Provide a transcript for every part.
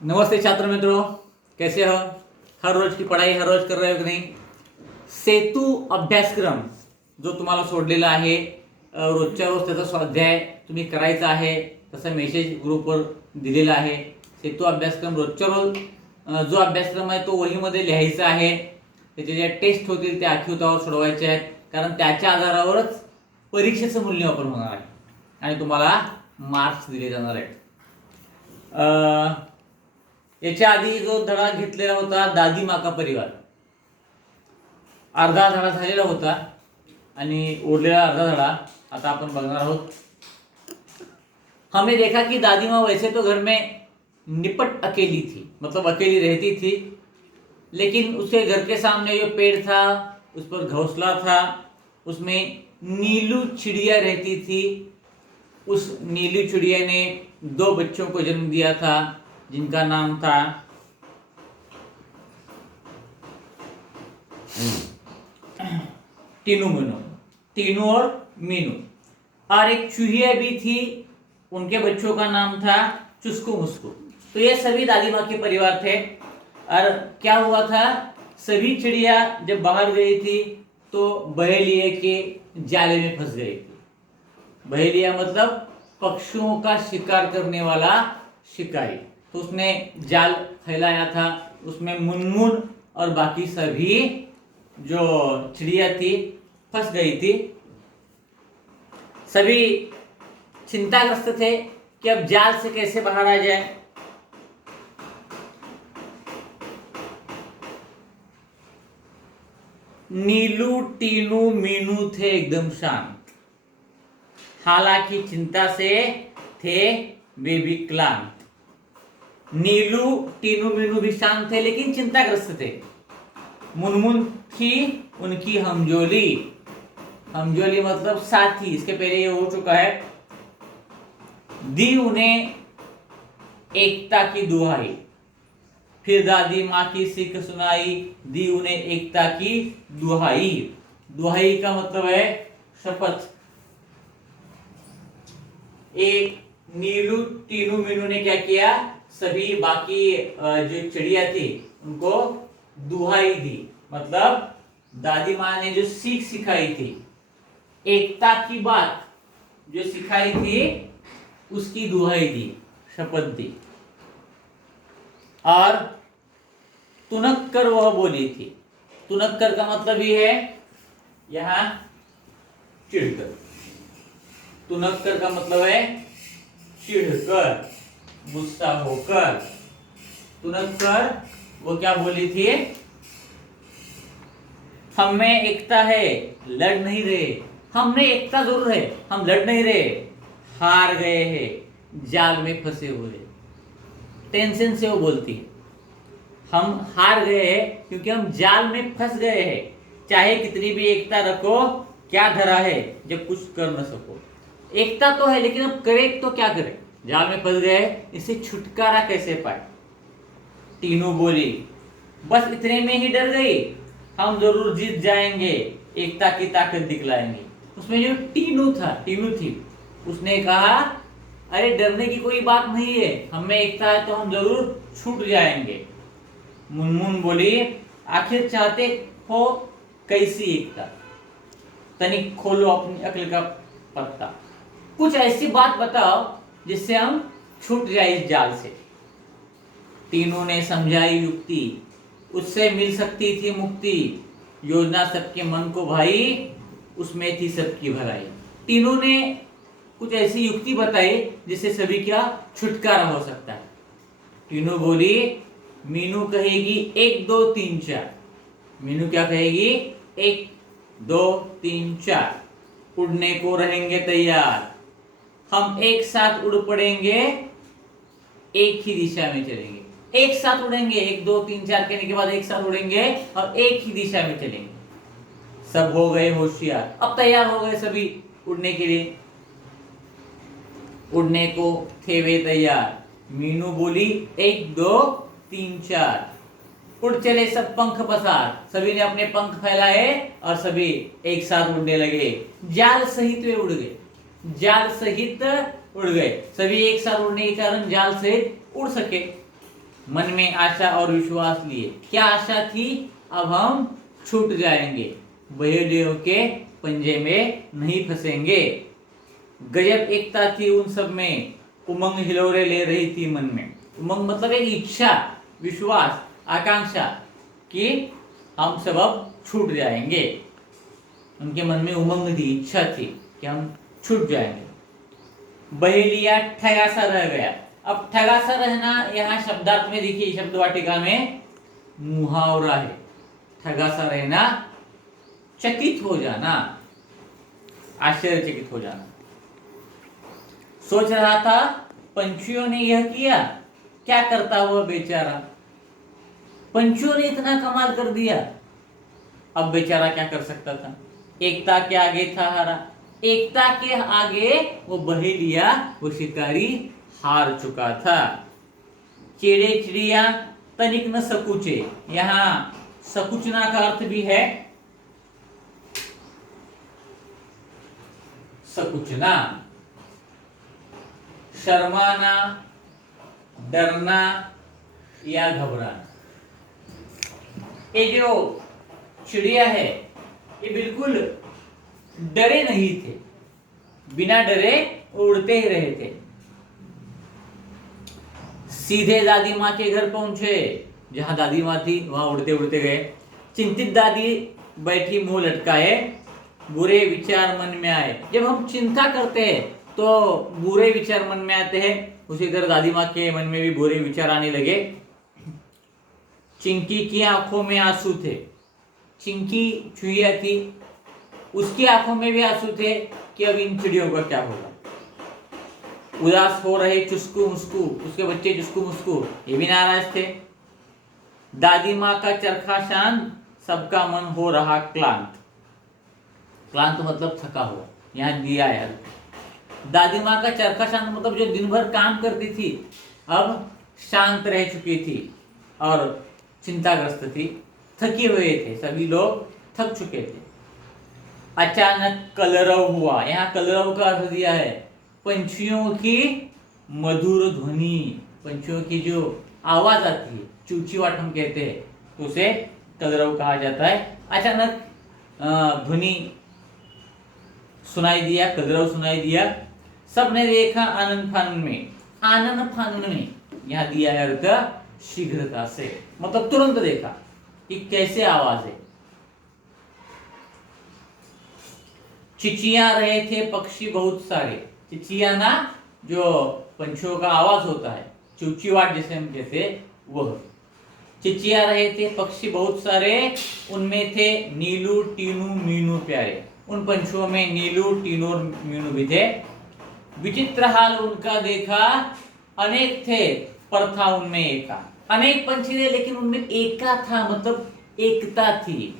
नमस्ते छात्र मित्रों, कैसे हो? हर रोज की पढ़ाई हर रोज कर रहे हो की नाही? सेतू अभ्यासक्रम जो तुम्हाला सोडलेला आहे, रोजच्या रोज त्याचा स्वाध्याय तुम्ही करायचा आहे, तसा मेसेज ग्रुपवर दिलेला आहे. सेतू अभ्यासक्रम रोजच्या रोज जो अभ्यासक्रम आहे तो वहीमध्ये लिहायचा आहे. त्याचे जे टेस्ट होतील ते आखीवतावर सोडवायचे आहेत, कारण त्याच्या आधारावरच परीक्षेचं मूल्यमापन होणार आहे आणि तुम्हाला मार्क्स दिले जाणार आहेत. याच्या आधी जो धडा घेतलेला होता दादी माँ का परिवार, अर्धा धडा झालेला होता आणि उरलेला अर्धा धडा आता आपण बघणार आहोत. हमने देखा कि दादी माँ वैसे तो घर में निपट अकेली थी, मतलब अकेली रहती थी, लेकिन उसके घर के सामने जो पेड़ था उस पर घोंसला था, उसमें नीलू चिड़िया रहती थी. उस नीलू चिड़िया ने 2 बच्चों को जन्म दिया था जिनका नाम था टीनू मीनू, टीनू और मीनू. और एक चूहिया भी थी, उनके बच्चों का नाम था चुस्कू मुस्कू. तो ये सभी दादी माँ के परिवार थे. और क्या हुआ था, सभी चिड़िया जब बाहर गई थी तो बहेलिए के जाले में फंस गई थी. बहेलिया मतलब पक्षियों का शिकार करने वाला शिकारी. तो उसने जाल फैलाया था, उसमें मुनमुन और बाकी सभी जो चिड़िया थी फंस गई थी. सभी चिंताग्रस्त थे कि अब जाल से कैसे बाहर आ जाए. नीलू टीनू मीनू थे एकदम शांत. हालांकि चिंता से थे वे भी क्लांत. नीलू टीनू मीनू भी शांत थे लेकिन चिंताग्रस्त थे. मुनमुन थी उनकी हमजोली. हमजोली मतलब साथी, इसके पहले ये हो चुका है. दी उन्हें एकता की दुहाई. फिर दादी माँ की सीख सुनाई, दी उन्हें एकता की दुहाई. दुहाई का मतलब है शपथ. एक नीलू टीनू मीनू ने क्या किया, सभी बाकी जो चिड़िया थी उनको दुहाई दी. मतलब दादी माँ ने जो सीख सिखाई थी, एकता की बात जो सिखाई थी उसकी दुहाई दी, शपथ दी. और तुनक कर वह बोली थी. तुनक कर का मतलब ये है यहां चिढ़कर. तुनक कर का मतलब है चिढ़कर, गुस्सा होकर. तुनक कर वो क्या बोली थी, हम में एकता है, लड़ नहीं रहे. हमने एकता जरूर है, हम लड़ नहीं रहे, हार गए हैं, जाल में फंसे हुए. टेंशन से वो बोलती है, हम हार गए हैं क्योंकि हम जाल में फंस गए हैं. चाहे कितनी भी एकता रखो, क्या धरा है जब कुछ कर न सको. एकता तो है लेकिन अब करे तो क्या करे, जाल में फंस गए, इससे छुटकारा कैसे पाए. टीनू बोली, बस इतने में ही डर गई, हम जरूर जीत जाएंगे, एकता की ताकत दिखलाएंगे. उसमें जो टीनू था, टीनू थी, उसने कहा अरे डरने की कोई बात नहीं है, हमें एकता है तो हम जरूर छूट जाएंगे. मुनमुन बोली, आखिर चाहते हो कैसी एकता, तनिक खोलो अपनी अक्ल का पत्ता. कुछ ऐसी बात बताओ जिससे हम छूट जाए इस जाल से. तीनों ने समझाई युक्ति, उससे मिल सकती थी मुक्ति. योजना सबके मन को भाई, उसमें थी सबकी भलाई. तीनों ने कुछ ऐसी युक्ति बताई जिससे सभी का छुटकारा हो सकता है. तीनों बोली, मीनू कहेगी 1 2 3 4. मीनू क्या कहेगी, 1 2 3 4. उड़ने को रहेंगे तैयार, हम एक साथ उड़ पड़ेंगे, एक ही दिशा में चलेंगे. एक साथ उड़ेंगे, 1 2 3 4 कहने के बाद एक साथ उड़ेंगे और एक ही दिशा में चलेंगे. सब हो गए होशियार, अब तैयार हो गए सभी उड़ने के लिए. उड़ने को थे वे तैयार. मीनू बोली 1 2 3 4. उड़ चले सब पंख पसार. सभी ने अपने पंख फैलाए और सभी एक साथ उड़ने लगे. जाल सहित वे उड़ गए, जाल सहित उड़ गए. सभी एक साथ उड़ने के कारण जाल सहित उड़ सके. मन में आशा और विश्वास लिए। क्या आशा थी? अब हम छूट जाएंगे, बहेलियों के पंजे में नहीं फंसेंगे। गजब एकता थी उन सब में, उमंग हिलोरे ले रही थी मन में। उमंग मतलब एक इच्छा, विश्वास, आकांक्षा कि हम सब अब छूट जाएंगे। उनके मन में उमंग थी, इच्छा थी कि हम छूट जाएंगे। बहेलिया ठगा सा रह गया। अब ठगा सा रहना यहाँ शब्दार्थ में देखिए, शब्द वाटिका में मुहावरा है। ठगा सा रहना, चकित हो जाना, आश्चर्यचकित हो जाना। सोच रहा था पंछियों ने यह किया, क्या करता हुआ बेचारा। पंछियों ने इतना कमाल कर दिया, अब बेचारा क्या कर सकता था। एकता के आगे था हारा। एकता के आगे वो बहेलिया, वो शिकारी हार चुका था। चिड़े चिड़िया तनिक न सकुचे। यहाँ सकुचना का अर्थ भी है सकुचना, शर्माना, डरना या घबराना। ये जो चिड़िया है ये बिल्कुल डरे नहीं थे, बिना डरे उड़ते ही रहे थे। सीधे दादी माँ के घर पहुंचे, जहां दादी माँ थी वहां उड़ते उड़ते गए। चिंतित दादी बैठी मुंह लटकाए, बुरे विचार मन में आए। जब हम चिंता करते हैं तो बुरे विचार मन में आते हैं, उसी तरह दादी माँ के मन में भी बुरे विचार आने लगे। चिंकी की आंखों में आंसू थे। चिंकी चुहिया थी, उसकी आंखों में भी आंसू थे कि अब इन चिड़ियों का क्या होगा। उदास हो रहे चुस्कू मुस्कू, उसके बच्चे चुस्कू मुस्कू, ये भी नाराज थे। दादी माँ का चरखा शांत, सबका मन हो रहा क्लांत। क्लांत मतलब थका हुआ, यहाँ दिया है। दादी माँ का चरखा शांत मतलब जो दिन भर काम करती थी अब शांत रह चुकी थी और चिंताग्रस्त थी, थकी हुए थे, सभी लोग थक चुके थे। अचानक कलरव हुआ। यहाँ कलरव का अर्थ दिया है पंछियों की मधुर ध्वनि। पंछियों की जो आवाज आती है, चूचीवाट हम कहते हैं, तो उसे कलरव कहा जाता है। अचानक ध्वनि सुनाई दिया, कलरव सुनाई दिया। सबने देखा आनंद फानन में। आनंद फानन में यहाँ दिया है अर्थ शीघ्रता से, मतलब तुरंत देखा कि कैसे आवाज है। चिचिया रहे थे पक्षी बहुत सारे। चिचियाना जो पंछियों का आवाज होता है, चूचीवाट जिसे हम कहते हैं, वह। चिचिया रहे थे पक्षी बहुत सारे, उनमें थे नीलू टीनू मीनू प्यारे। उन पंछियों में नीलू टीनू और मीनू भी थे। विचित्र हाल उनका देखा, अनेक थे पर था उनमें एका। अनेक पंछी थे लेकिन उनमें एका था, मतलब एकता थी।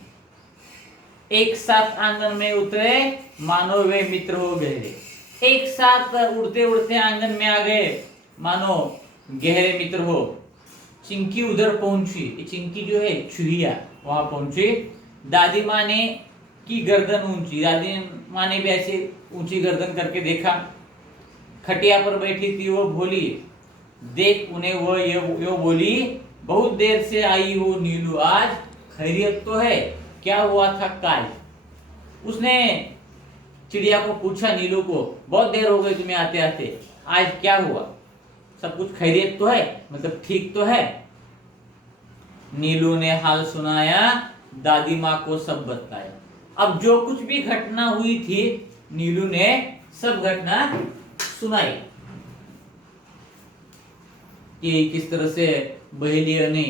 एक साथ आंगन में उतरे, मानो वे मित्र हो गए। एक साथ उड़ते उड़ते आंगन में आ गए, मानो गहरे मित्र हो। चिंकी उधर पहुंची, चिंकी जो है चुहिया, वहां पहुंची। दादी माँ ने की गर्दन ऊंची। दादी माँ ने भी ऐसे ऊंची गर्दन करके देखा। खटिया पर बैठी थी वो भोली, देख उन्हें वो यो बोली, बहुत देर से आई हो नीलू, आज खैरियत तो है, क्या हुआ था काल। उसने चिड़िया को पूछा, नीलू को, बहुत देर हो गई तुम्हें आते आते, आज क्या हुआ, सब कुछ खैरियत तो है, मतलब ठीक तो है। नीलू ने हाल सुनाया, दादी माँ को सब बताया। अब जो कुछ भी घटना हुई थी नीलू ने सब घटना सुनाई कि किस तरह से बहेलिया ने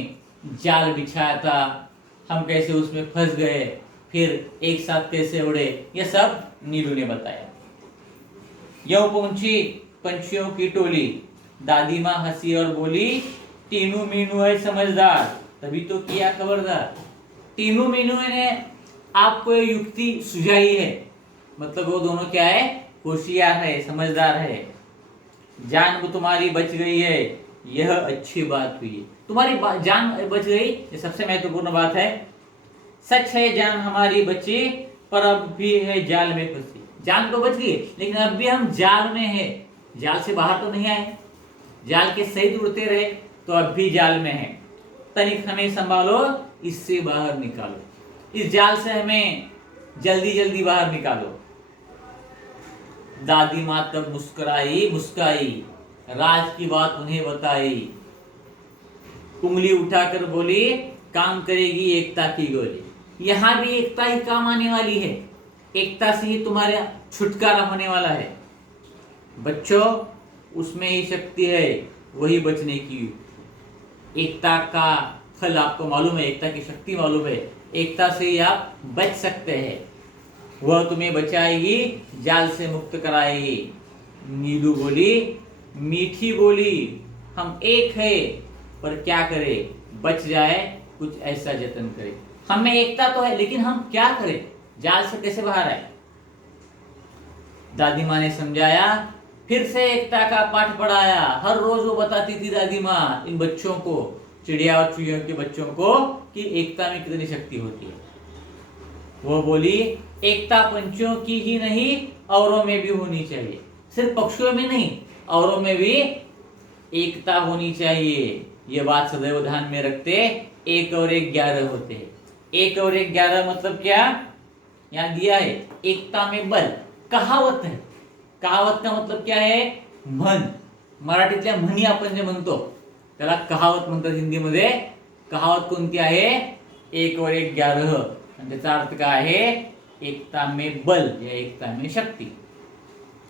जाल बिछाया था, हम कैसे उसमें फंस गए, फिर एक साथ कैसे उड़े, ये सब नीलू ने बताया। यह पहुंची पंछियों की टोली। दादी माँ हंसी और बोली, टीनू मीनू है समझदार, तभी तो किया खबरदार। टीनू मीनू ने आपको ये युक्ति सुझाई है, मतलब वो दोनों क्या है, होशियार है, समझदार है। जान वो तुम्हारी बच गई है, यह अच्छी बात हुई। तुम्हारी जान बच गई, ये सबसे महत्वपूर्ण बात है। सच है जान हमारी बची, पर अब भी है जाल में फंसी। जान तो बच गई लेकिन अब भी हम जाल में है, जाल से बाहर तो नहीं आए, जाल के सहित उड़ते रहे, तो अब भी जाल में है, तनिक हमें संभालो, इससे बाहर निकालो, इस जाल से हमें जल्दी जल्दी बाहर निकालो। दादी माँ तब मुस्कुराई मुस्काई, राज की बात उन्हें बताई, उंगली उठाकर बोली काम करेगी एकता की गोली। यहां भी एकता ही काम आने वाली है, एकता से ही तुम्हारा छुटकारा होने वाला है। बच्चों, उसमें ही शक्ति है, वही बचने की। एकता का फल आपको मालूम है, एकता की शक्ति मालूम है, एकता से ही आप बच सकते हैं। वह तुम्हें बचाएगी, जाल से मुक्त कराएगी। नीलू बोली, मीठी बोली, हम एक है, पर क्या करें, बच जाए, कुछ ऐसा जतन करें। हम में एकता तो है, लेकिन हम क्या करें, जाल से कैसे बाहर आए। दादी माँ ने समझाया, फिर से एकता का पाठ पढ़ाया। हर रोज वो बताती थी दादी माँ इन बच्चों को, चिड़िया और चुहियों के बच्चों को, कि एकता में कितनी शक्ति होती है। वो बोली, एकता पंछियों की ही नहीं, औरों में भी होनी चाहिए। सिर्फ पक्षियों में नहीं, औरों में भी एकता होनी चाहिए। ये बात सदैव ध्यान में रखते। 1 और 1 11 होते हैं। 1 और 1 11 मतलब क्या, यहां दिया है, एकता में बल। कहावत है, कहावत का मतलब क्या है, म्हण। मराठीतल्या म्हणी आपण जे म्हणतो त्याला कहावत म्हणतात हिंदीमध्ये। कहावत कोणती आहे, 1 और 1 11, त्याचा अर्थ काय आहे, एकता में बल या एकता में शक्ति।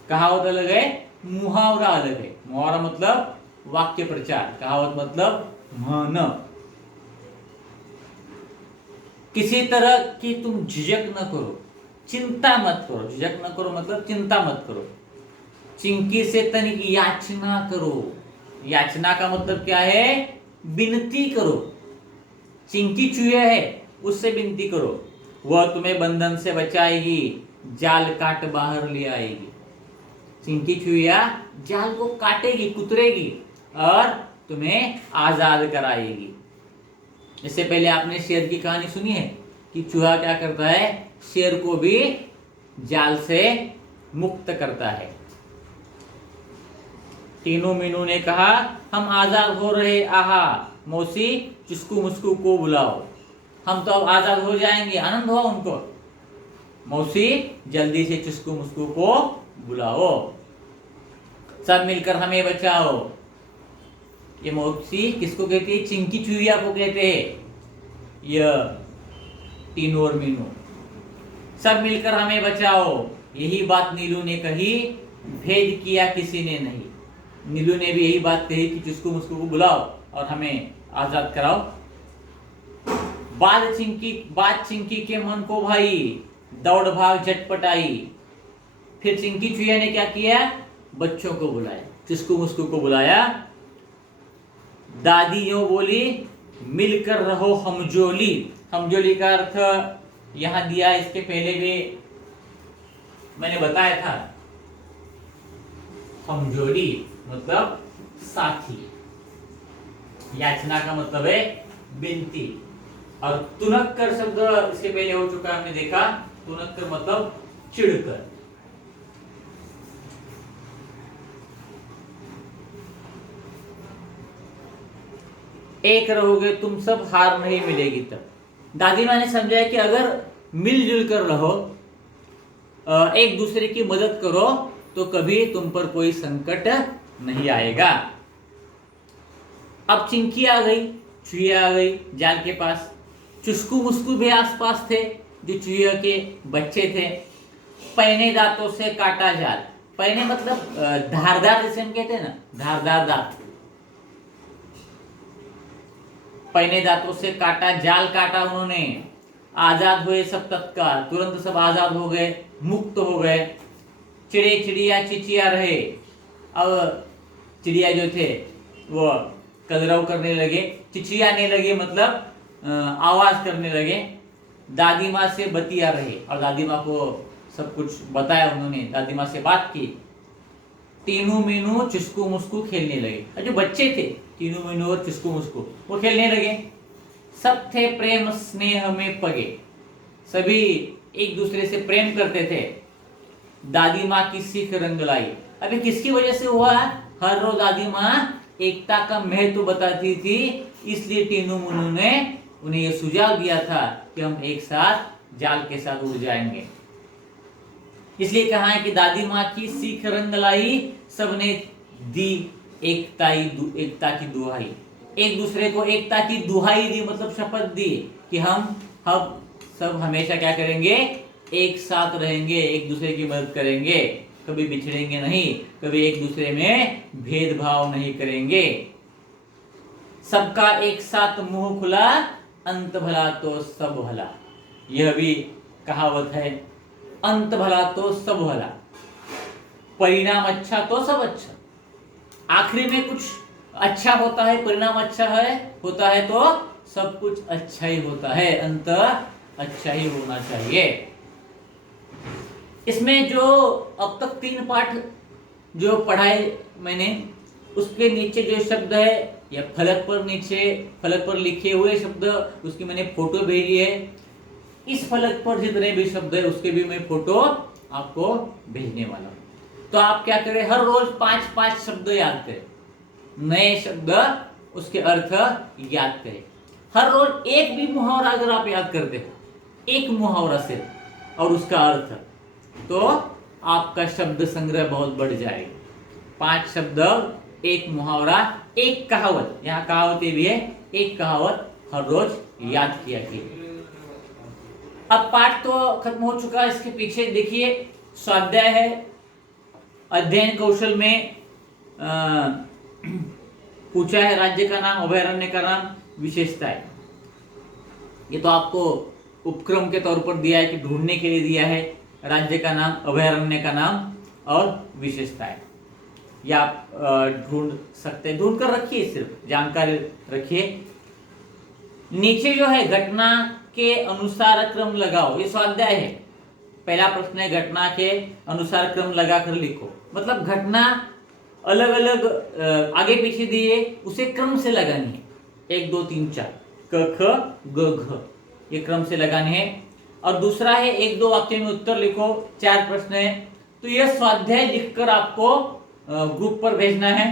कहावत अलग है, मुहावरा अलग है। मुहावरा मतलब वाक्य प्रचार, कहावत मतलब म्हण। किसी तरह की तुम झिझक न करो, चिंता मत करो। झिझक न करो मतलब चिंता मत करो। चिंकी से तनिक याचना करो। याचना का मतलब क्या है, विनती करो। चिंकी चूहे है, उससे विनती करो, वह तुम्हें बंधन से बचाएगी, जाल काट बाहर ले आएगी। चिंकी चूहिया जाल को काटेगी, कुतरेगी और तुम्हें आजाद कराएगी। इससे पहले आपने शेर की कहानी सुनी है कि चूहा क्या करता है, शेर को भी जाल से मुक्त करता है। टीनू मीनू ने कहा, हम आजाद हो रहे, आहा मौसी चुस्कू मुस्कू को बुलाओ। हम तो अब आजाद हो जाएंगे, आनंद हुआ उनको। मौसी जल्दी से चुस्कू मुस्कू को बुलाओ, सब मिलकर हमें बचाओ। ये मौसी किसको कहती है, चिंकी चुहिया को कहते हैं। यह टीनू और मीनू, सब मिलकर हमें बचाओ। यही बात नीलू ने कही, भेद किया किसी ने नहीं। नीलू ने भी यही बात कही कि चुस्कू मुस्कू को बुलाओ और हमें आजाद कराओ। बात चिंकी के मन को भाई, दौड़ भाग झटपट आई। फिर चिंकी चुहिया ने क्या किया, बच्चों को बुलाया, चुस्कू मुस्कू को बुलाया। दादी यूं बोली, मिलकर रहो हमजोली। हमजोली का अर्थ यहां दिया, इसके पहले भी मैंने बताया था। हमजोली मतलब साथी। याचना का मतलब है विनती। और तुनक्कर शब्द इसके पहले हो चुका, हमने देखा। तुनक्कर मतलब चिढ़कर। एक रहोगे तुम सब, हार नहीं मिलेगी तब। दादी माँ ने समझाया कि अगर मिलजुल कर रहो, एक दूसरे की मदद करो, तो कभी तुम पर कोई संकट नहीं आएगा। अब चिंकी आ गई, चुहिया आ गई जाल के पास। चुस्कू मुस्कू भी आसपास थे, जो चुहिया के बच्चे थे। पैने दांतों से काटा जाल। पैने मतलब धारदार, जैसे हम कहते हैं ना, धारदार दांत। पैने दांतों से काटा जाल, काटा उन्होंने। आजाद हुए सब तत्काल, तुरंत सब आजाद हो गए, मुक्त हो गए। चिड़े चिड़िया चिचिया रहे। अब चिड़िया जो थे वो कलरव करने लगे, चिचियाने लगे, मतलब आवाज करने लगे। दादी माँ से बतिया रहे, और दादी माँ को सब कुछ बताया उन्होंने, दादी माँ से बात की। टीनू मीनू चुस्कू मुस्कू खेलने लगे। जो बच्चे थे टीनू मीनू और चुस्कू मुस्कू, वो खेलने लगे। सब थे प्रेम स्नेह में पगे, सभी एक दूसरे से प्रेम करते थे। दादी माँ की सीख रंग लाई। अभी किसकी वजह से हुआ, हर रोज दादी माँ एकता का महत्व बताती थी, इसलिए टीनू मुन्नू ने उन्हें यह सुझाव दिया था कि हम एक साथ जाल के साथ उड़ जाएंगे। इसलिए कहा है कि दादी माँ की सीख रंग लाई, सबने दी एकता की दुहाई। एक दूसरे को एकता की दुहाई दी, मतलब शपथ दी कि हम सब हमेशा क्या करेंगे, एक साथ रहेंगे, एक दूसरे की मदद करेंगे, कभी बिछड़ेंगे नहीं, कभी एक दूसरे में भेदभाव नहीं करेंगे। सबका एक साथ मुंह खुला, अंत भला तो सब भला। यह भी कहावत है, अंत भला तो सब भला, परिणाम अच्छा तो सब अच्छा। आखिरी में कुछ अच्छा होता है, परिणाम अच्छा होता है तो सब कुछ अच्छा ही होता है, अंत अच्छा ही होना चाहिए। इसमें जो अब तक 3 पाठ जो पढ़ाए मैंने, उसके नीचे जो शब्द है या फलक पर लिखे हुए शब्द, उसकी मैंने फोटो भेजी है। इस फलक पर जितने भी शब्द है उसके भी मैं फोटो आपको भेजने वाला हूं। तो आप क्या करें, हर रोज 5-5 शब्द याद करें, नए शब्द, उसके अर्थ याद करें। हर रोज एक भी मुहावरा अगर आप याद करते हो, एक मुहावरा से और उसका अर्थ, तो आपका शब्द संग्रह बहुत बढ़ जाएगा। 5 शब्द, एक मुहावरा, एक कहावत, यहाँ कहावतें भी है, एक कहावत हर रोज याद किया कीजिए। अब पाठ तो खत्म हो चुका है, इसके पीछे देखिए स्वाध्याय है, अध्ययन कौशल में पूछा है राज्य का नाम, अभयारण्य का नाम, विशेषताएं। ये तो आपको उपक्रम के तौर पर दिया है कि ढूंढने के लिए दिया है, राज्य का नाम, अभयारण्य का नाम और विशेषताएं। या आप ढूंढ सकते हैं, ढूंढ कर रखिए, सिर्फ जानकारी रखिए। नीचे जो है घटना के अनुसार क्रम लगाओ, ये स्वाध्याय है। पहला प्रश्न है घटना के अनुसार क्रम लगाकर लिखो, मतलब घटना अलग अलग आगे पीछे दिए, उसे क्रम से लगानी है। 1 2 3 4 क ख ग घ, ये क्रम से लगाने हैं। और दूसरा है 1-2 वाक्य में उत्तर लिखो, 4 प्रश्न है। तो यह स्वाध्याय लिखकर आपको ग्रुप पर भेजना है।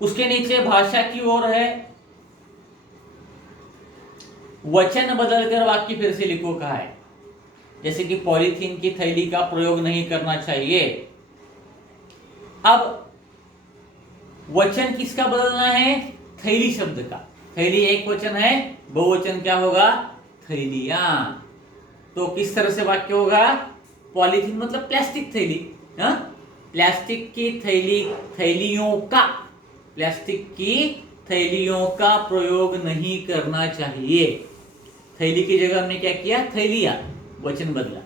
उसके नीचे भाषा की ओर है, वचन बदलकर वाक्य फिर से लिखो कहा है, जैसे कि पॉलीथीन की थैली का प्रयोग नहीं करना चाहिए। अब वचन किसका बदलना है, थैली शब्द का। थैली एक वचन है, बहुवचन क्या होगा, थैलियां। तो किस तरह से वाक्य होगा, पॉलीथीन मतलब प्लास्टिक थैली, प्लास्टिक की थैली, थैलियों का, प्लास्टिक की थैलियों का प्रयोग नहीं करना चाहिए। थैली की जगह हमने क्या किया, थैलियां, वचन बदला।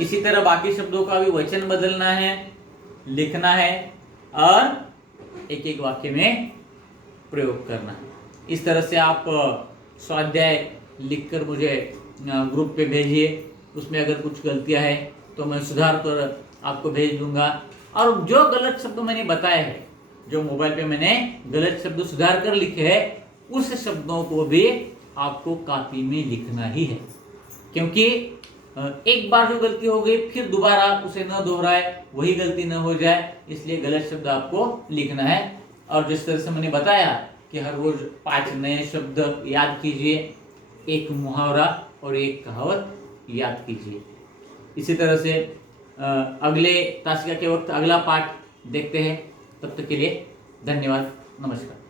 इसी तरह बाकी शब्दों का भी वचन बदलना है, लिखना है और एक एक वाक्य में प्रयोग करना है। इस तरह से आप स्वाध्याय लिखकर मुझे ग्रुप पे भेजिए। उसमें अगर कुछ गलतियां हैं तो मैं सुधार कर आपको भेज दूंगा। और जो गलत शब्द मैंने बताए हैं, जो मोबाइल पे मैंने गलत शब्द सुधार कर लिखे हैं, उस शब्दों को भी आपको कॉपी में लिखना ही है। क्योंकि एक बार जो गलती हो गई फिर दोबारा उसे न दोहराए, वही गलती न हो जाए, इसलिए गलत शब्द आपको लिखना है। और जिस तरह से मैंने बताया कि हर रोज 5 नए शब्द याद कीजिए, एक मुहावरा और एक कहावत याद कीजिए। इसी तरह से अगले तासिका के वक्त अगला पाठ देखते हैं। तब तक के लिए धन्यवाद, नमस्कार।